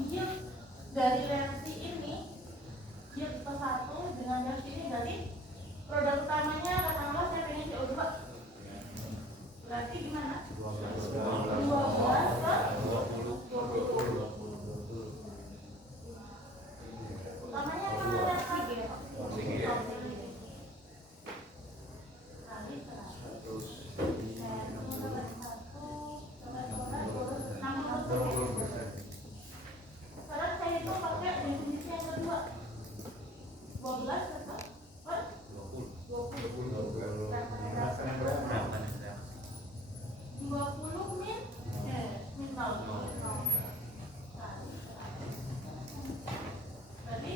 yield dari reaksi ini, yield ke-1 dengan reaksi ini berarti produk utamanya katakanlah saya pengen CO2. Berarti gimana? 12 per 20. Utamanya apa ada lagi ya? Sekarang saya itu pakai definisi yang kedua. 12 per 20 min nol. Berarti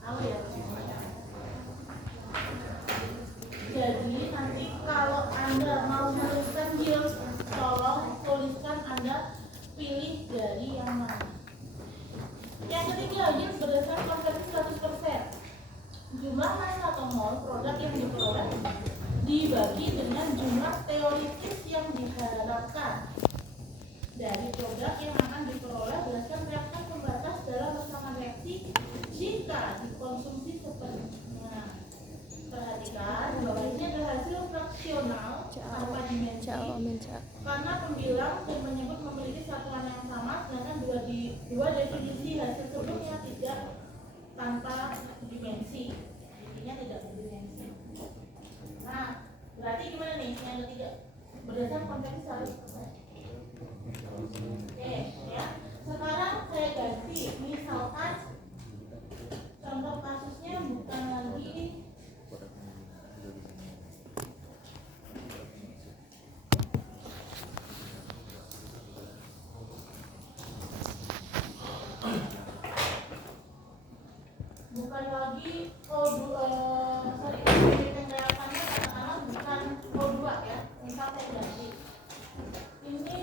tahu ya. Jadi nanti kalau Anda mau menuliskan yield, tolong tuliskan Anda pilih dari yang mana. Yang ketiga, yield berdasarkan konversi 100%. Jumlah massa atau mol produk yang diperoleh dibagi dengan jumlah teoritis yang diharapkan dari produk yang akan diperoleh berdasarkan reaktan pembatas dalam rangkaian reaksi jika dikonsumsi sepenuhnya. Perhatikan bahwa ini adalah hasil fraksional tanpa dimensi karena pembilang yang menyebut memiliki satuan yang sama, sedangkan dua definisi hasil sebelumnya tidak tanpa dimensi, intinya tidak berdimensi. Nah, berarti gimana nih yang ketiga? Berdasarkan konversi 100%. Oke, ya. Sekarang saya ganti, misalkan contoh kasusnya bukan lagi reaksinya katakanlah bukan O2 ya. Misal saya ganti ini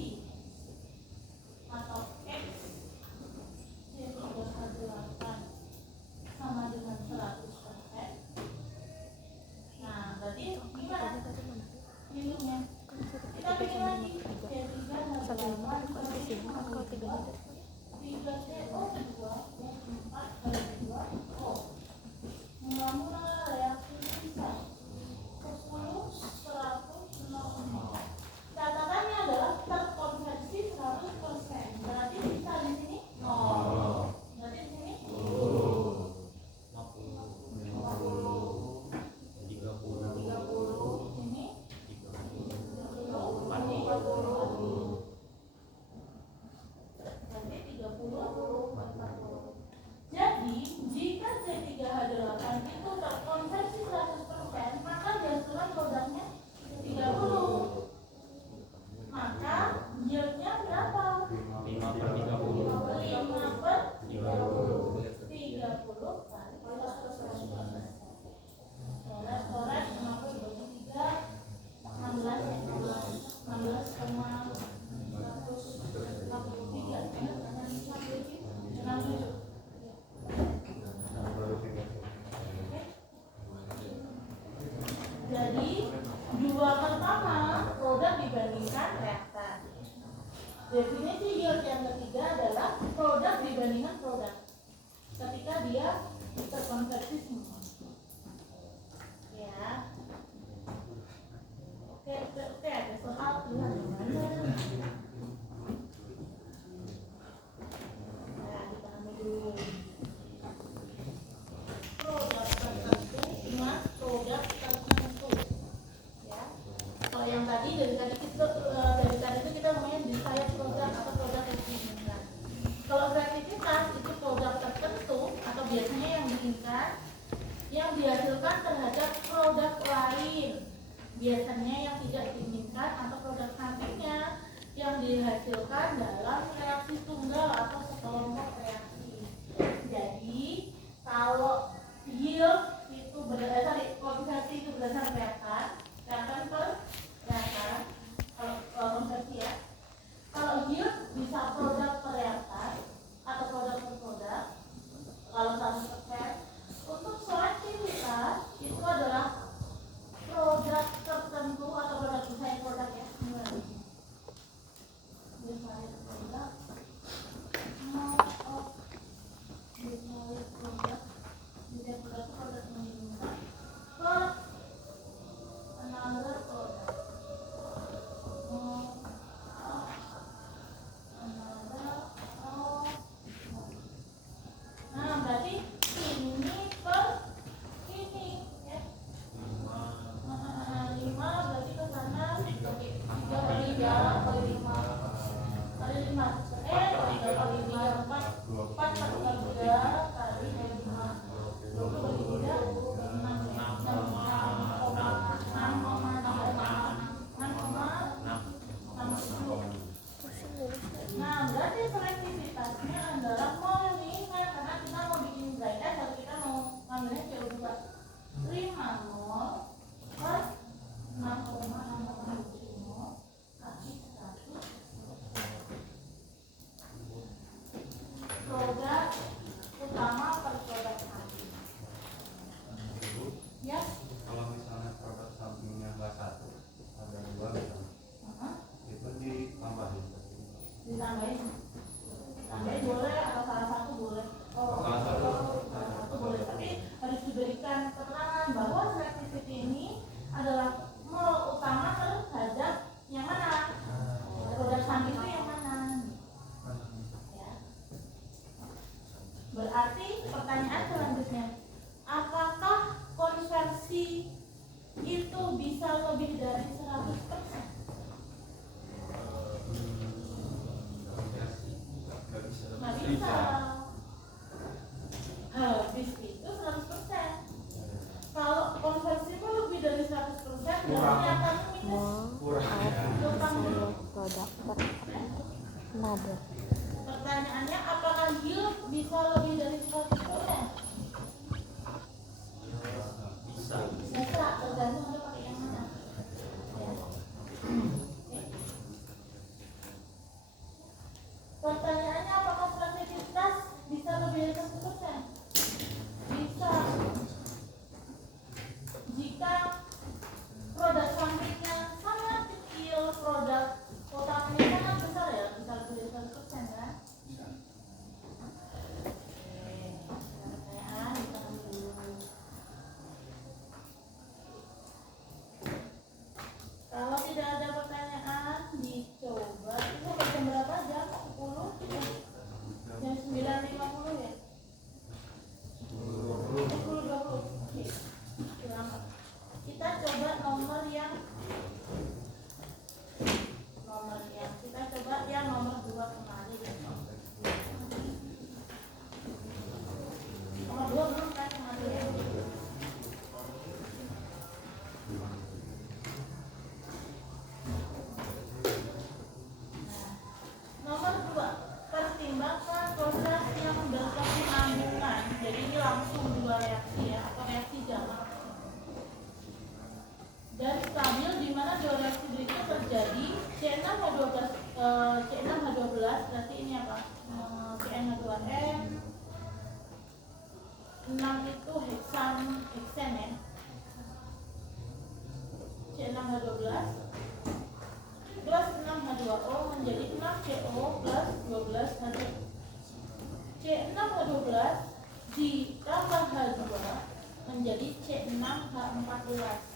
konversi atau X C3H8 sama dengan 100%. Nah, berarti gimana hilangnya? Kita bikin lagi C3H8 3CO2 4 2O. Mula-mula reaksi bisa 10, 100, 0. Catatannya adalah terkonversi 100%. Berarti bisa di sini 0. Berarti di sini 50, 30, ini 30, 40. Berarti 30, 40. Jadi, jika C3H8 itu terkonversi 100%, maka dihasilkan produknya 30. Maka yieldnya berapa? 5/30. 30 kali 100%. Coret 50 bagi 3, 16 Jadi dua pertama produk dibandingkan reaktan. Definisi yield yang ketiga adalah produk dibandingkan produk ketika dia terkonversi semua. Ya. Oke, ada soal tuhan gimana? Nah, dipahami dulu. Produk tertentu, ingat produk tertentu. Ya. Kalau yang tadi dari tadi itu kita ngomongin desired produk atau produk yang diinginkan. Kalau kreativitas itu produk tertentu atau biasanya yang diinginkan yang dihasilkan terhadap produk lain, biasanya yang tidak diinginkan atau produk sampingnya yang dihasilkan dalam reaksi tunggal atau sekelompok reaksi. Jadi kalau yield itu konversi itu berdasarkan reaktan per reaktan. Kalau konversi ya, kalau yield bisa produk per reaktan atau produk per produk. Kalau 100%. Untuk selektivitas itu adalah produk tertentu atau produk desain produk ya. Desain produk. Desain produk. Desain produk itu produk menginginkan per another produk. Nah, berarti ini per ini ya. 5 berarti ke sana 3 kali 3 kali 5 kali 5 3 kali 5 4 kali 3 kali 5 20 kali 3 Nah, berarti selektivitasnya adalah mengingat karena kita mau bikin dry ice atau kita mau ngambilnya CO2 5 mol per 6,6 mol kali 100 produk utama per produk samping. Ya. Kalau misalnya produk sampingnya nggak 1, ada 2 misalnya, itu ditambahin. Tambahin boleh atau salah satu boleh. Salah satu boleh, tapi harus diberikan keterangan bahwa selektivity ini adalah mol utama terhadap yang mana, produk samping itu yang mana. Ya. Berarti pertanyaan selanjutnya, apakah konversi itu bisa lebih dari 100%? Nggak bisa. Habis itu 100%. Kalau konversi itu lebih dari 100%, berarti akan minus. Kurang produk tertentu. Pertanyaannya, apakah yield bisa lebih dari 100%? Bisa, tergantung ada pakai yang mana. Ya. berarti ini apa? CN2N 6 itu heksan ya. C6H12 plus 6H2O menjadi 6CO plus 12H2. C6H12 ditambah H2 menjadi C6H14.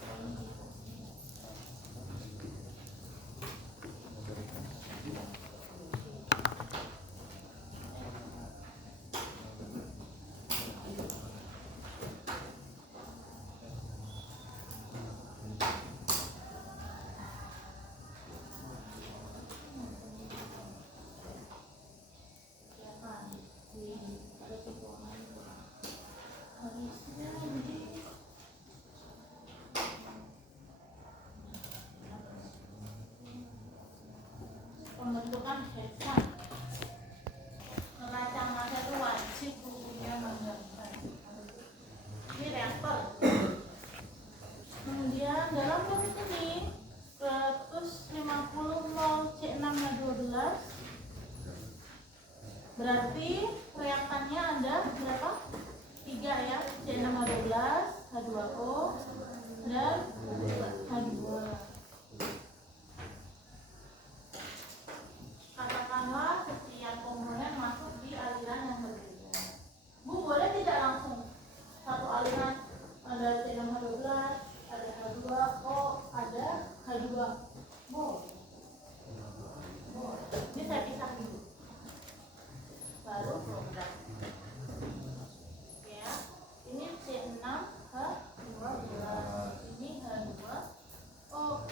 Pembentukan heksan neraca massa itu wajib bukunya menggambar. Ini reaktor. Kemudian dalam bentuk ini 150 mol C6H12 berarti reaktannya ada berapa? 3 ya, C6H12, H2O dan H2. Katakanlah setiap komponen masuk di aliran yang berbeda. Bu, boleh tidak langsung satu aliran ada C6H12, ada H2O, ada H2. Boleh. Ini saya pisah dulu. Baru program. Ya, ini C6H12, ini H2O.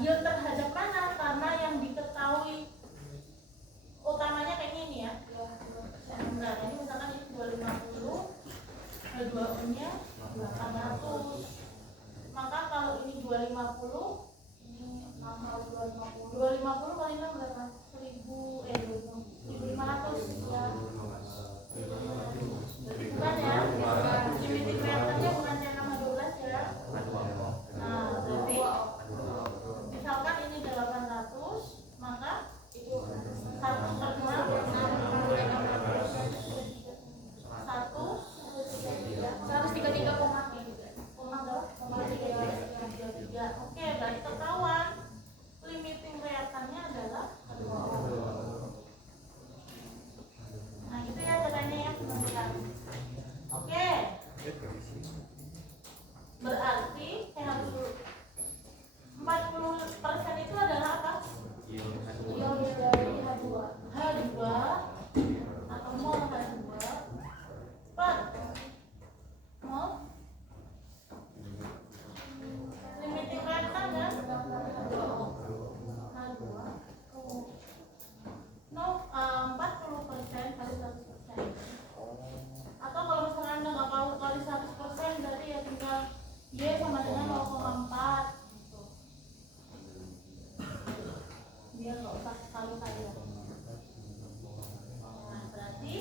yield terhadap mana? Karena yang diketahui utamanya kayaknya ini ya. Nah, ini misalkan ini 250, H2O nya 800. Maka kalau ini 250, ini 250 kali 6 berapa? 1500 ya. Bukan ya? Limiting reaktornya bukan C6H12 ya. Nah, berarti misalkan ini 800, maka itu 1 per 2 Oke, berarti ketahuan limiting reaktannya adalah H2O. Nah, itu ya caranya ya, teman-teman. Oke. Berarti saya harus dulu 40% itu adalah apa? Ion dari H2. H2 atau mol H2 per mol limiting reaktan kan? H2 no 40% kali 100%. Atau kalau misalnya Anda nggak tahu kali 100%, berarti ya tinggal Y sama dengan 0,4 gitu. Biar nggak usah kali-kali. Nah, berarti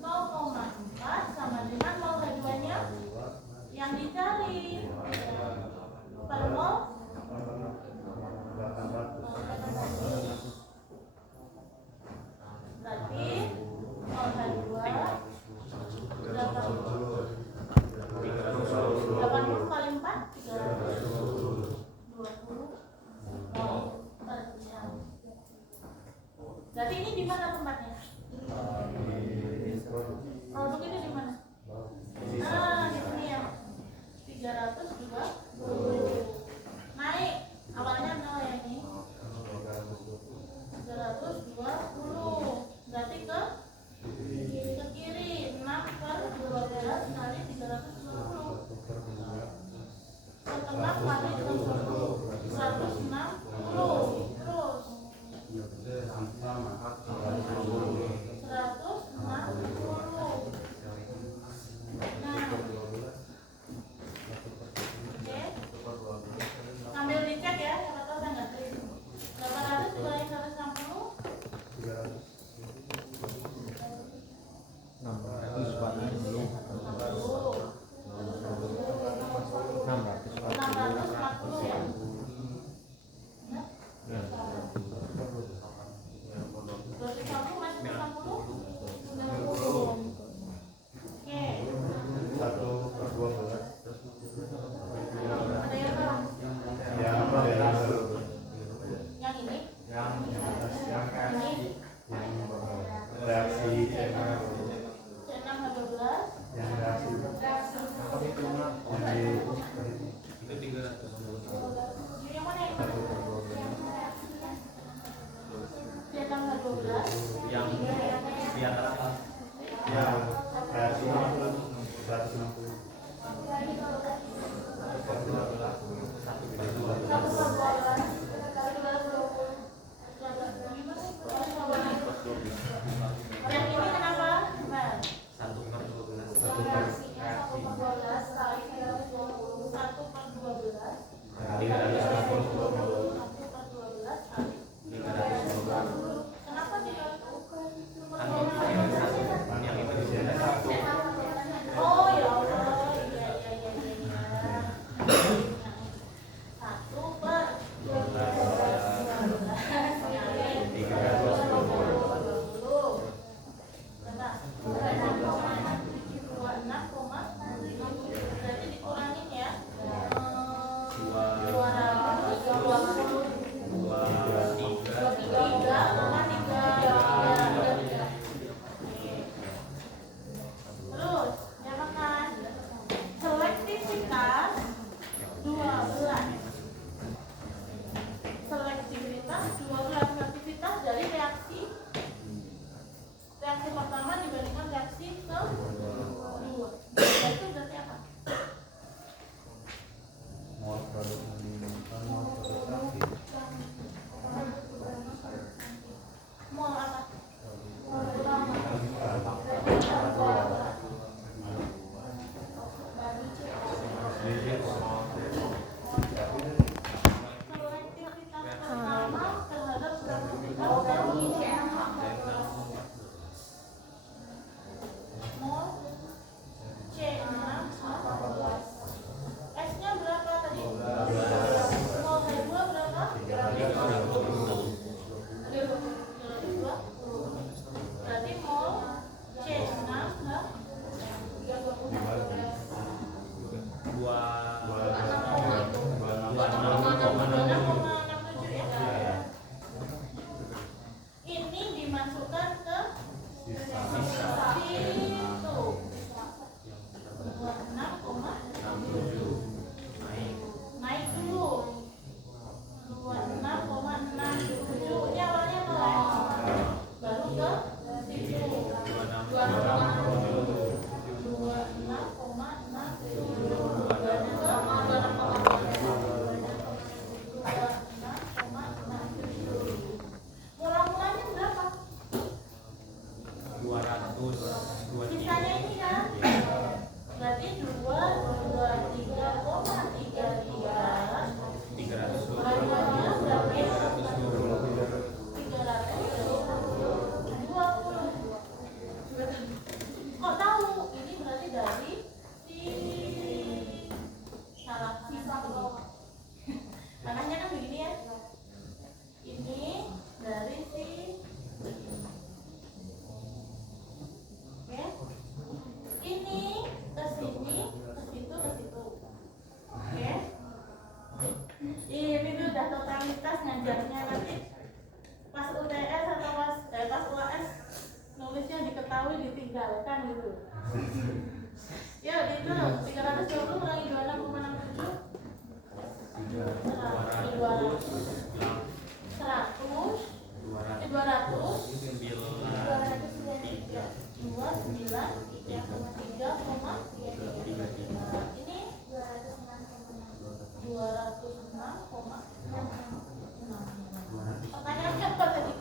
0,4 sama dengan mol H2 nya yang dicari per mol. Berarti mol H2 80 kali 4 320 mol per jam. Berarti ini di mana tempatnya? Produk ini di mana? Nah, di sini ya. 320. Naik. Awalnya 0 ya ini. 320. Berarti ke kiri 6 per 12 kali 320. Setengah kali 20 160. Terus 160. Nah, oke. Sambil dicek ya, siapa tahu saya nggak tahu. 800 dikali 160. 640 ya. Ya. 250 masih 60. Oke. 1/12. Ada yang salah? Yang ini? Ini Reaksi C6H12. yang reaksi Yang mana yang mana? C6H12. yang di atas yang reaksi 160. Yang ini kenapa? Nah, 1/12. 1/12 kali 1/12 320. 1/12 kali 320. Kenapa 320? Oh ya Allah, iya. 1/12 26,5. Berarti dikurangin ya. 200 Ini tuh udah totalitas ngajarnya, nanti pas UTS atau pas UAS nulisnya diketahui ditinggalkan gitu. Ya gitu, 320 kurangi 26,67 Pertanyaannya apa tadi?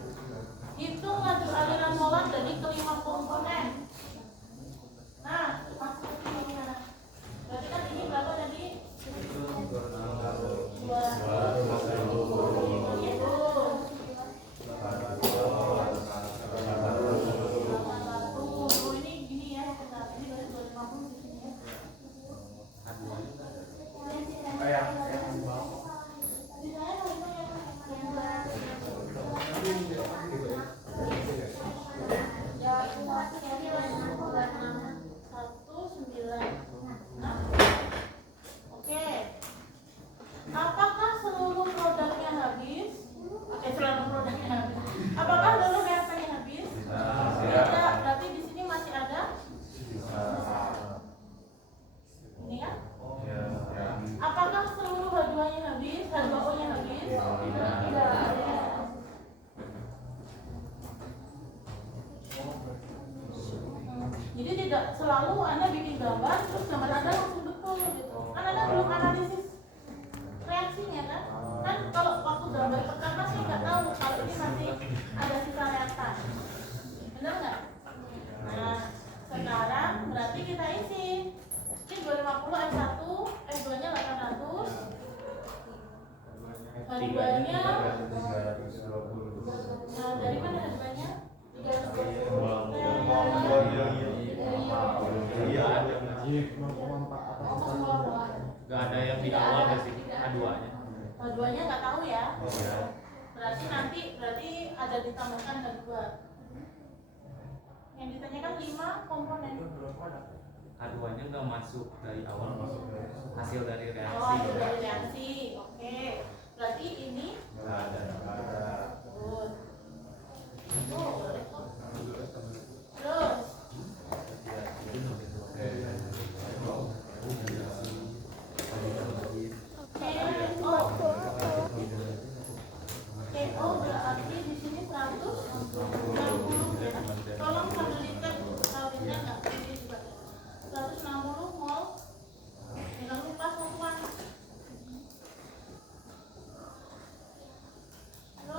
Hitung laju aliran molar dari kelima komponen. Nah, masuk ke sini. Berarti kan ini berapa tadi? 250. Ini gini ya, ini 250 di sini ya. Oke. Apakah seluruh produknya habis? Seluruh produknya habis. Apakah seluruh merknya habis? Tidak. Berarti di sini masih ada. Ini ya? Apakah seluruh H2-nya habis? H2O-nya habis? Tidak. Jadi tidak selalu Anda bikin gambar terus gambar Anda langsung betul gitu. Kan Anda belum analisis reaksinya kan? Kan kalau waktu gambar pertama sih nggak tahu kalau ini masih ada sisa reaktan. Benar nggak? Nah, sekarang berarti kita isi. Ini 250 F1, F2-nya 800. H2-nya dari mana H2-nya? 300. Gak ada yang di awal gak sih A2-nya? A2-nya nggak tahu ya. Berarti ada ditambahkan H2. Yang ditanyakan 5 komponen. A2-nya gak masuk dari awal, hasil dari reaksi. Oh, hasil dari reaksi. Oke. Berarti ini Good. Boleh kok. Terus KO berarti di sini 160 ya. Tolong sambil dicek saldonya nggak ini juga. 160 mol. Jangan lupa semua. Terus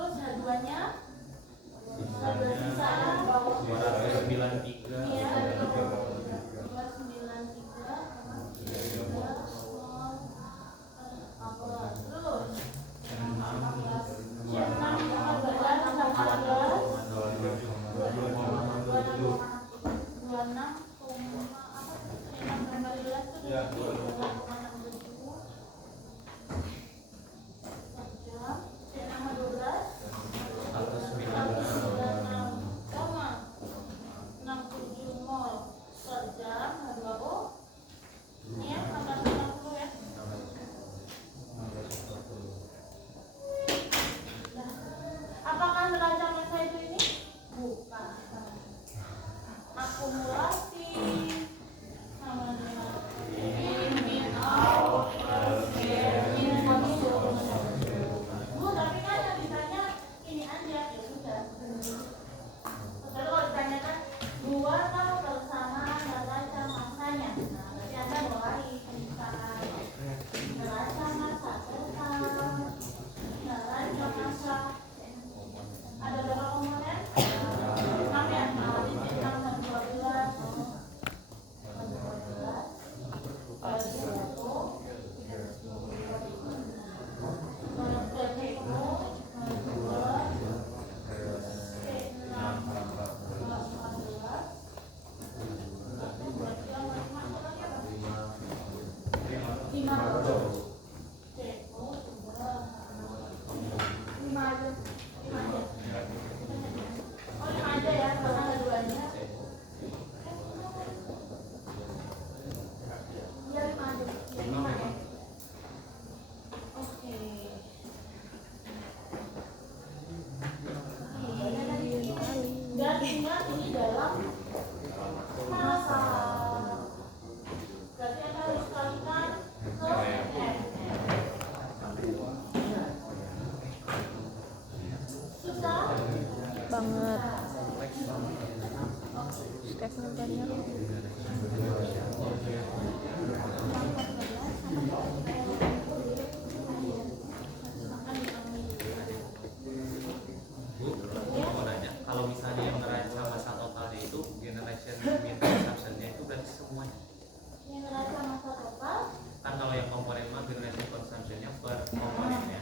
komponennya.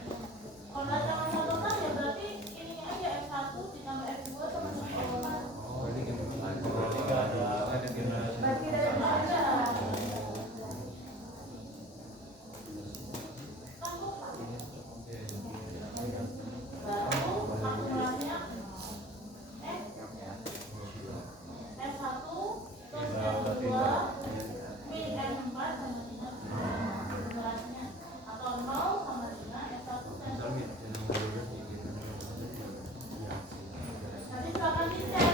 Kalau nggak contoh-contohkan ya berarti ini aja F1 ditambah F2 sama sama. Oh, ini gitu. Berarti nggak ada generasi. Berarti dari mana? Kan lupa. Baru akumulasinya F1 terus F2 min F4 sama dengan akumulasinya atau 0 sama dengan F1 Misalnya nanti silakan dicek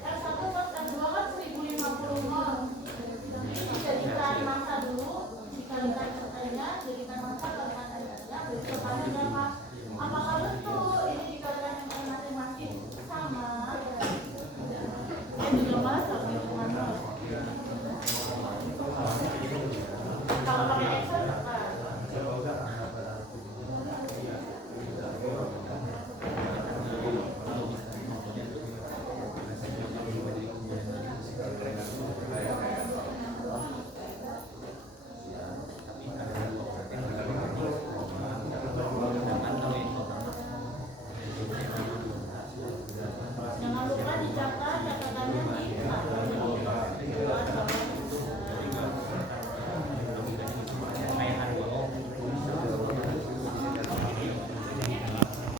F1 plus F2 kan 1050 mol. Tapi dijadikan massa dulu, dikalikan R-nya, jadikan massa kalikan R-nya, besok kalian